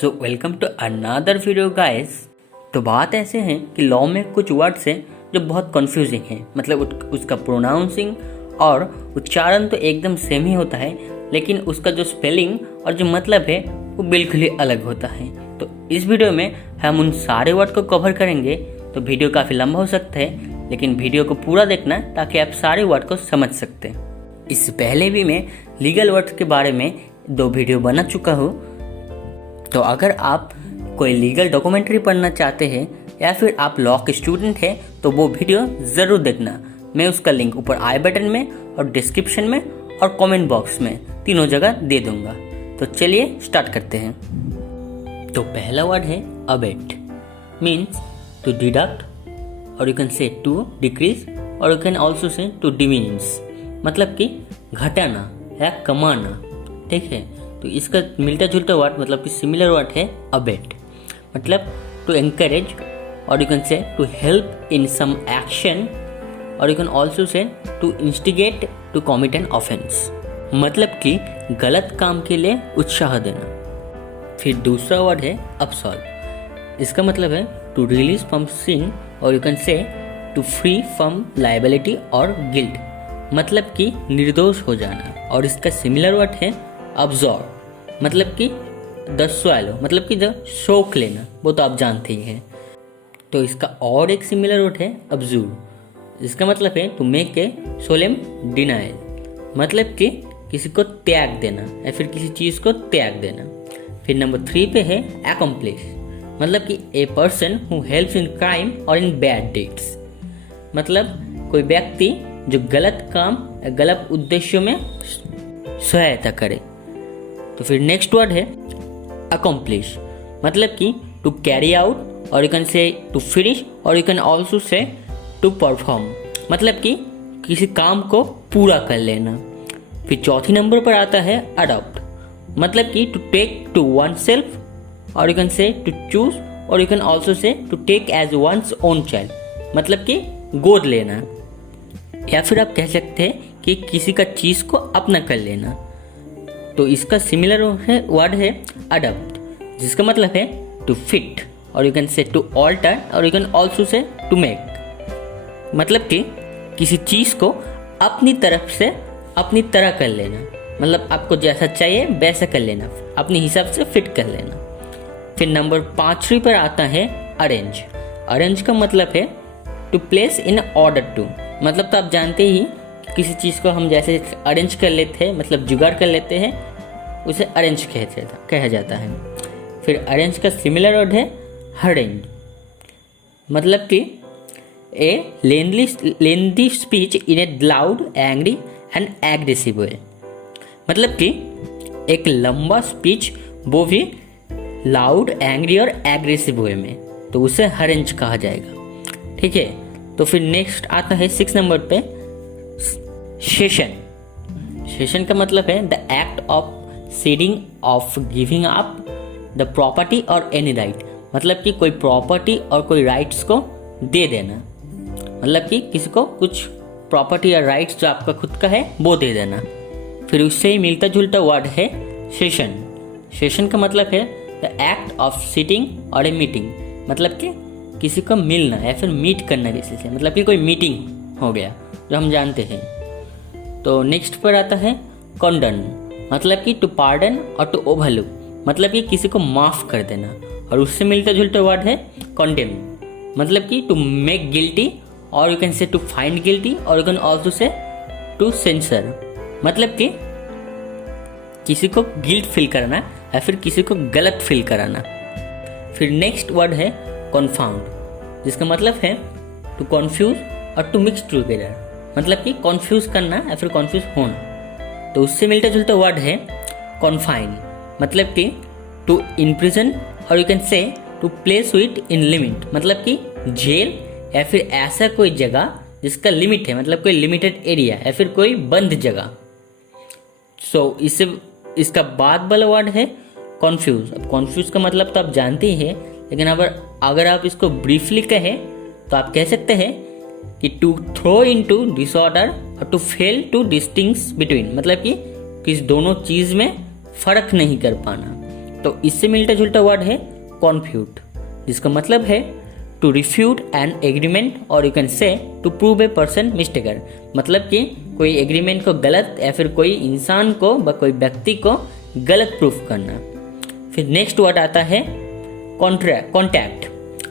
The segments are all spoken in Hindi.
So welcome to another video guys. तो बात ऐसे है कि लॉ में कुछ वर्ड्स हैं जो बहुत कंफ्यूजिंग हैं, मतलब उसका प्रोनाउंसिंग और उच्चारण तो एकदम सेम ही होता है, लेकिन उसका जो स्पेलिंग और जो मतलब है वो बिल्कुल ही अलग होता है। तो इस वीडियो में हम उन सारे वर्ड को कवर करेंगे। तो वीडियो काफ़ी लंबा हो सकता है, लेकिन वीडियो को पूरा देखना ताकि आप सारे वर्ड को समझ सकते हैं। इससे पहले भी मैं लीगल वर्ड्स के बारे में 2 वीडियो बना चुका हूँ। तो अगर आप कोई लीगल डॉक्यूमेंट्री पढ़ना चाहते हैं या फिर आप लॉ के स्टूडेंट हैं तो वो वीडियो ज़रूर देखना। मैं उसका लिंक ऊपर आई बटन में और डिस्क्रिप्शन में और कमेंट बॉक्स में तीनों जगह दे दूंगा। तो चलिए स्टार्ट करते हैं। तो पहला वर्ड है अबेट, मीन्स टू डिडक्ट और you can say to decrease और you can also say to diminish, मतलब कि घटाना या कमाना। ठीक है, तो इसका मिलता जुलता वर्ड मतलब कि सिमिलर वर्ड है अबेट, मतलब टू एनकरेज और you can say to help in some action और you can also say to instigate to commit an offence, मतलब कि गलत काम के लिए उत्साह देना। फिर दूसरा वर्ड है अब्सॉल्व, इसका मतलब है टू रिलीज फ्रॉम सिन और you can say to free from liability और गिल्ट, मतलब कि निर्दोष हो जाना। और इसका सिमिलर वर्ड है अब्जॉर्ब, मतलब कि द स्वैलो, मतलब कि द शोक लेना, वो तो आप जानते ही हैं। तो इसका और एक सिमिलर वर्ड है अब्जूर, इसका मतलब है to make a solemn denial, मतलब कि किसी को त्याग देना या फिर किसी चीज़ को त्याग देना। फिर नंबर 3 पे है अकम्प्लिश, मतलब कि a person who helps in crime और इन बैड डीड्स, मतलब कोई व्यक्ति जो गलत काम या गलत उद्देश्यों में सहायता करे। तो फिर नेक्स्ट वर्ड है अकम्प्लिश, मतलब कि टू कैरी आउट और you can say to finish और you can also say to perform, मतलब कि किसी काम को पूरा कर लेना। फिर चौथी नंबर पर आता है अडॉप्ट, मतलब कि to take to one self और you can say to choose और you can also say to take as one's own child, मतलब कि गोद लेना, या फिर आप कह सकते हैं कि किसी का चीज़ को अपना कर लेना। तो इसका सिमिलर वर्ड है अडॉप्ट, जिसका मतलब है टू फिट और you can say to alter और you can also say to make, मतलब कि किसी चीज़ को अपनी तरफ से अपनी तरह कर लेना, मतलब आपको जैसा चाहिए वैसा कर लेना, अपने हिसाब से फिट कर लेना। फिर नंबर 5 पर आता है अरेंज। अरेंज का मतलब है to place in order to, मतलब तो आप जानते ही किसी चीज़ को हम जैसे अरेंज कर लेते हैं, मतलब जुगाड़ कर लेते हैं, उसे अरेंज कहा जाता है। फिर अरेंज का सिमिलर वर्ड है हरेंज, मतलब कि a lengthy speech in a loud angry and aggressive way, मतलब कि एक लंबा स्पीच वो भी लाउड एंग्री और एग्रेसिव वे में, तो उसे हरेंज कहा जाएगा। ठीक है, तो फिर नेक्स्ट आता है 6 नंबर पे सेशन। सेशन का मतलब है the act of seeding of giving up the property और एनी राइट, मतलब कि कोई प्रॉपर्टी और कोई राइट्स को दे देना, मतलब कि किसी को कुछ प्रॉपर्टी या राइट्स जो आपका खुद का है वो दे देना। फिर उससे ही मिलता जुलता वर्ड है सेशन। सेशन का मतलब है द एक्ट ऑफ सिटिंग और ए मीटिंग, मतलब कि किसी को मिलना या फिर मीट करना किसी से, मतलब कि कोई मीटिंग हो गया जो हम जानते हैं। तो नेक्स्ट पर आता है कॉन्डन, मतलब कि टू पार्डन और टू ओवरलुक, मतलब कि किसी को माफ़ कर देना। और उससे मिलता जुलता वर्ड है कॉन्डेम, मतलब कि टू मेक गिल्टी और you can say to find guilty और you can also say to censure, मतलब कि किसी को गिल्ट फील कराना या फिर किसी को गलत फील कराना। फिर नेक्स्ट वर्ड है कन्फाउंड, जिसका मतलब है टू कन्फ्यूज और टू मिक्स टुगेदर, मतलब कि कन्फ्यूज करना या फिर कन्फ्यूज होना। तो उससे मिलता जुलता वर्ड है कन्फाइन, मतलब कि टू इम्प्रिजन और you can say to place it in limit, मतलब कि जेल या फिर ऐसा कोई जगह जिसका लिमिट है, मतलब कोई लिमिटेड एरिया या फिर कोई बंद जगह। इसका बाद वाला वर्ड है कन्फ्यूज। अब कन्फ्यूज का मतलब तो आप जानते ही हैं, लेकिन अगर आप इसको ब्रीफली कहें तो आप कह सकते हैं कि टू थ्रो इनटू डिसऑर्डर और to fail to distinguish between, मतलब कि किस दोनों चीज में फर्क नहीं कर पाना। तो इससे मिलता जुलता वर्ड है कॉन्फ्यूट, जिसका मतलब है टू रिफ्यूट एन एग्रीमेंट और you can say to prove a person mistaken, मतलब कि कोई एग्रीमेंट को गलत या फिर कोई इंसान को व कोई व्यक्ति को गलत प्रूफ करना। फिर नेक्स्ट वर्ड आता है कॉन्टैक्ट,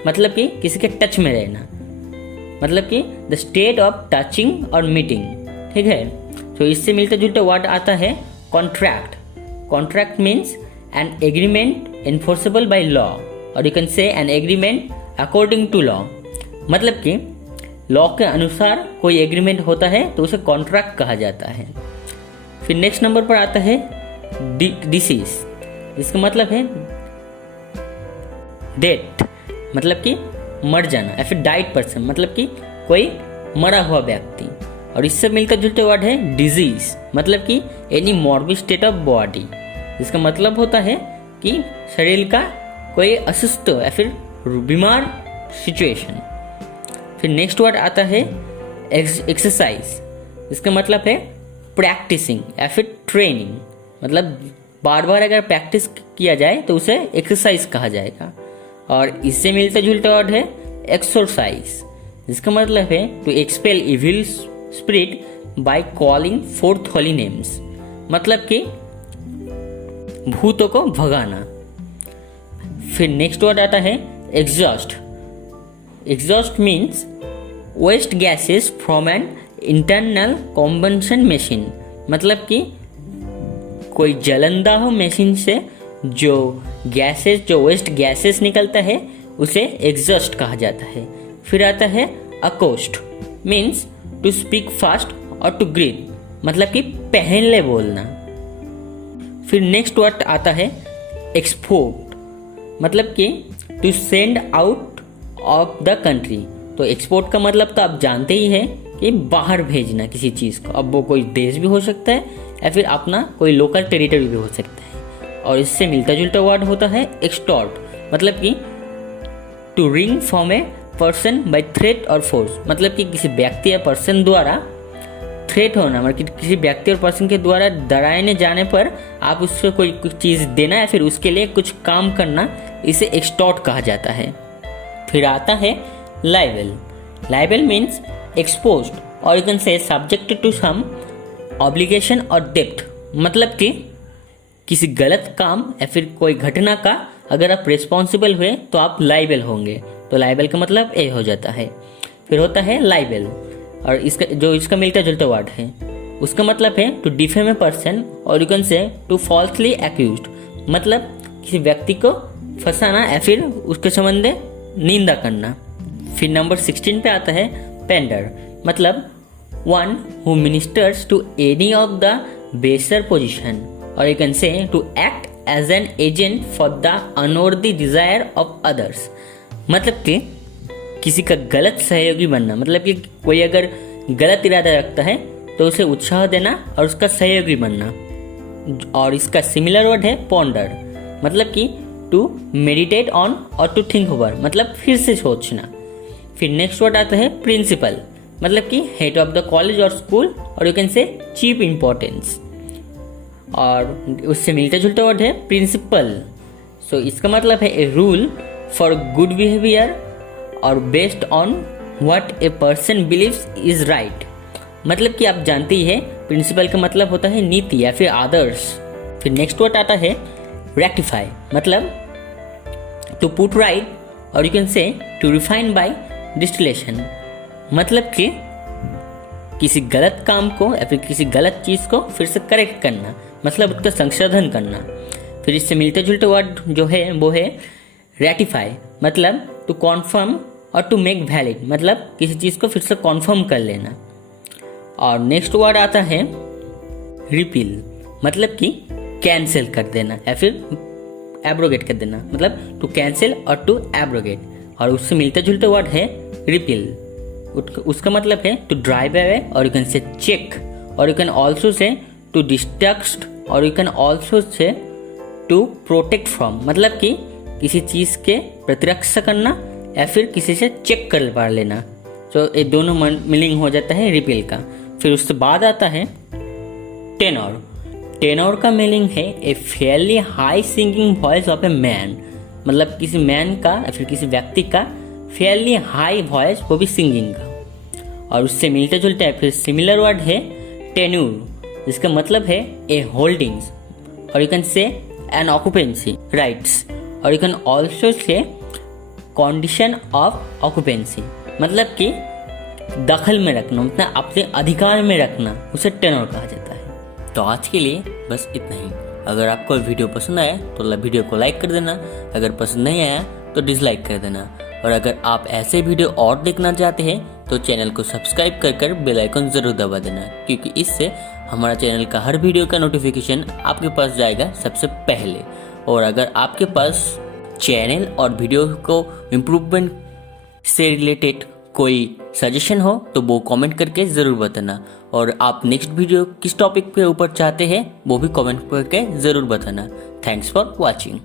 मतलब कि किसी के टच में रहना, मतलब कि द स्टेट ऑफ टचिंग और मीटिंग, ठीक है। तो इससे मिलता जुलता वर्ड आता है contract. Contract means an agreement enforceable by law और you can say an agreement according to law, मतलब कि लॉ के अनुसार कोई एग्रीमेंट होता है तो उसे कॉन्ट्रैक्ट कहा जाता है। फिर नेक्स्ट नंबर पर आता है डिसीज, इसका मतलब है डेथ, मतलब कि मर जाना, या फिर डाइड पर्सन, मतलब कि कोई मरा हुआ व्यक्ति। और इससे मिलता जुलता वर्ड है डिजीज, मतलब कि any morbid state of body, इसका मतलब होता है कि शरीर का कोई अस्वस्थ या फिर बीमार सिचुएशन। फिर नेक्स्ट वर्ड आता है एक्सरसाइज, इसका मतलब है प्रैक्टिसिंग या फिर ट्रेनिंग, मतलब बार बार अगर प्रैक्टिस किया जाए तो उसे एक्सरसाइज कहा जाएगा। और इससे मिलता जुलता वर्ड है एक्सोरसाइज, जिसका मतलब है to expel evil spirit by calling forth holy names, मतलब कि भूतों को भगाना। फिर नेक्स्ट वर्ड आता है exhaust. Exhaust means waste gases from an internal combustion machine, मतलब कि कोई जलनदाह मशीन से जो गैसेस, जो वेस्ट गैसेस निकलता है उसे एग्जॉस्ट कहा जाता है। फिर आता है अकोस्ट, मीन्स टू स्पीक फास्ट और टू ग्रीड, मतलब कि पहले बोलना। फिर नेक्स्ट वर्ड आता है एक्सपोर्ट, मतलब कि to send out of the country. तो एक्सपोर्ट का मतलब तो आप जानते ही हैं कि बाहर भेजना किसी चीज़ को, अब वो कोई देश भी हो सकता है या फिर अपना कोई लोकल टेरिटरी भी हो सकता है। और इससे मिलता जुलता वर्ड होता है एक्सटॉर्ट, मतलब कि to wring from a person by threat और फोर्स, मतलब कि किसी व्यक्ति या पर्सन द्वारा थ्रेट होना, मतलब कि किसी व्यक्ति और पर्सन के द्वारा डराने जाने पर आप उससे कोई कुछ चीज़ देना या फिर उसके लिए कुछ काम करना, इसे एक्सटॉर्ट कहा जाता है। फिर आता है लाइबल। लाइबल मीन्स एक्सपोज्ड और you can say subjected to some obligation और डेप्ट, मतलब कि किसी गलत काम या फिर कोई घटना का अगर आप रिस्पॉन्सिबल हुए तो आप लाइबल होंगे। तो लाइबल का मतलब ए हो जाता है। फिर होता है लाइबल, और इसका मिलता जुलता वर्ड है, उसका मतलब है टू डिफेम ए पर्सन और you can say to falsely accused, मतलब किसी व्यक्ति को फंसाना या फिर उसके संबंध निंदा करना। फिर नंबर 16 पे आता है पेंडर, मतलब one who ministers to any of the baser position और you can say to act as an agent for the unworthy desire of others, मतलब कि किसी का गलत सहयोगी बनना, मतलब कि कोई अगर गलत इरादा रखता है तो उसे उत्साह देना और उसका सहयोगी बनना। और इसका सिमिलर वर्ड है पॉन्डर, मतलब कि टू मेडिटेट ऑन और टू थिंक ओवर, मतलब फिर से सोचना। फिर नेक्स्ट वर्ड आता है प्रिंसिपल, मतलब कि हेड ऑफ द कॉलेज और स्कूल और यू कैन से चीफ इम्पोर्टेंस। और उससे मिलता जुलता वर्ड है प्रिंसिपल। सो इसका मतलब है a rule for good behaviour और based on what a person believes is right, मतलब कि आप जानते ही है प्रिंसिपल का मतलब होता है नीति या फिर आदर्श। फिर नेक्स्ट वर्ड आता है रेक्टिफाई, मतलब टू पुट राइट और you can say to refine by distillation, मतलब कि किसी गलत काम को या फिर किसी गलत चीज़ को फिर से करेक्ट करना, मतलब उसका संशोधन करना। फिर इससे मिलते जुलते वर्ड जो है वो है रेटिफाई, मतलब टू कॉन्फर्म और टू मेक वैलिड, मतलब किसी चीज़ को फिर से कॉन्फर्म कर लेना। और नेक्स्ट वर्ड आता है रिपील, मतलब कि कैंसिल कर देना या फिर एब्रोगेट कर देना, मतलब टू कैंसिल और टू एब्रोगेट। और उससे मिलता जुलता वर्ड है रिपील, उसका मतलब है टू ड्राइव अवे और यू कैन से चेक और you can also say to distract और you can also say to protect from, मतलब कि किसी चीज़ के प्रतिरक्षा करना या फिर किसी से चेक कर पा लेना। तो ये दोनों मीनिंग हो जाता है रिपील का। फिर उसके बाद आता है टेनर। टेनोर का मीनिंग है a fairly high singing voice of a man, मतलब किसी मैन का या फिर किसी व्यक्ति का फेयरली हाई वॉइस, वो भी सिंगिंग का। और उससे मिलते जुलते फिर सिमिलर वर्ड है टेन्यूर, जिसका मतलब है ए होल्डिंग्स, और you can say an occupancy rights, और you can also say condition of occupancy, मतलब कि दखल में रखना, मतलब अपने अधिकार में रखना, उसे टेनोर कहा जाता है। तो आज के लिए बस इतना ही। अगर आपको वीडियो पसंद आया तो वीडियो को लाइक कर देना, अगर पसंद नहीं आया तो डिसलाइक कर देना, और अगर आप ऐसे वीडियो और देखना चाहते हैं तो चैनल को सब्सक्राइब कर बेल आइकन जरूर दबा देना, क्योंकि इससे हमारा चैनल का हर वीडियो का नोटिफिकेशन आपके पास जाएगा सबसे पहले। और अगर आपके पास चैनल और वीडियो को इम्प्रूवमेंट से रिलेटेड कोई सजेशन हो तो वो कमेंट करके ज़रूर बताना, और आप नेक्स्ट वीडियो किस टॉपिक पे ऊपर चाहते हैं वो भी कमेंट करके ज़रूर बताना। Thanks for watching.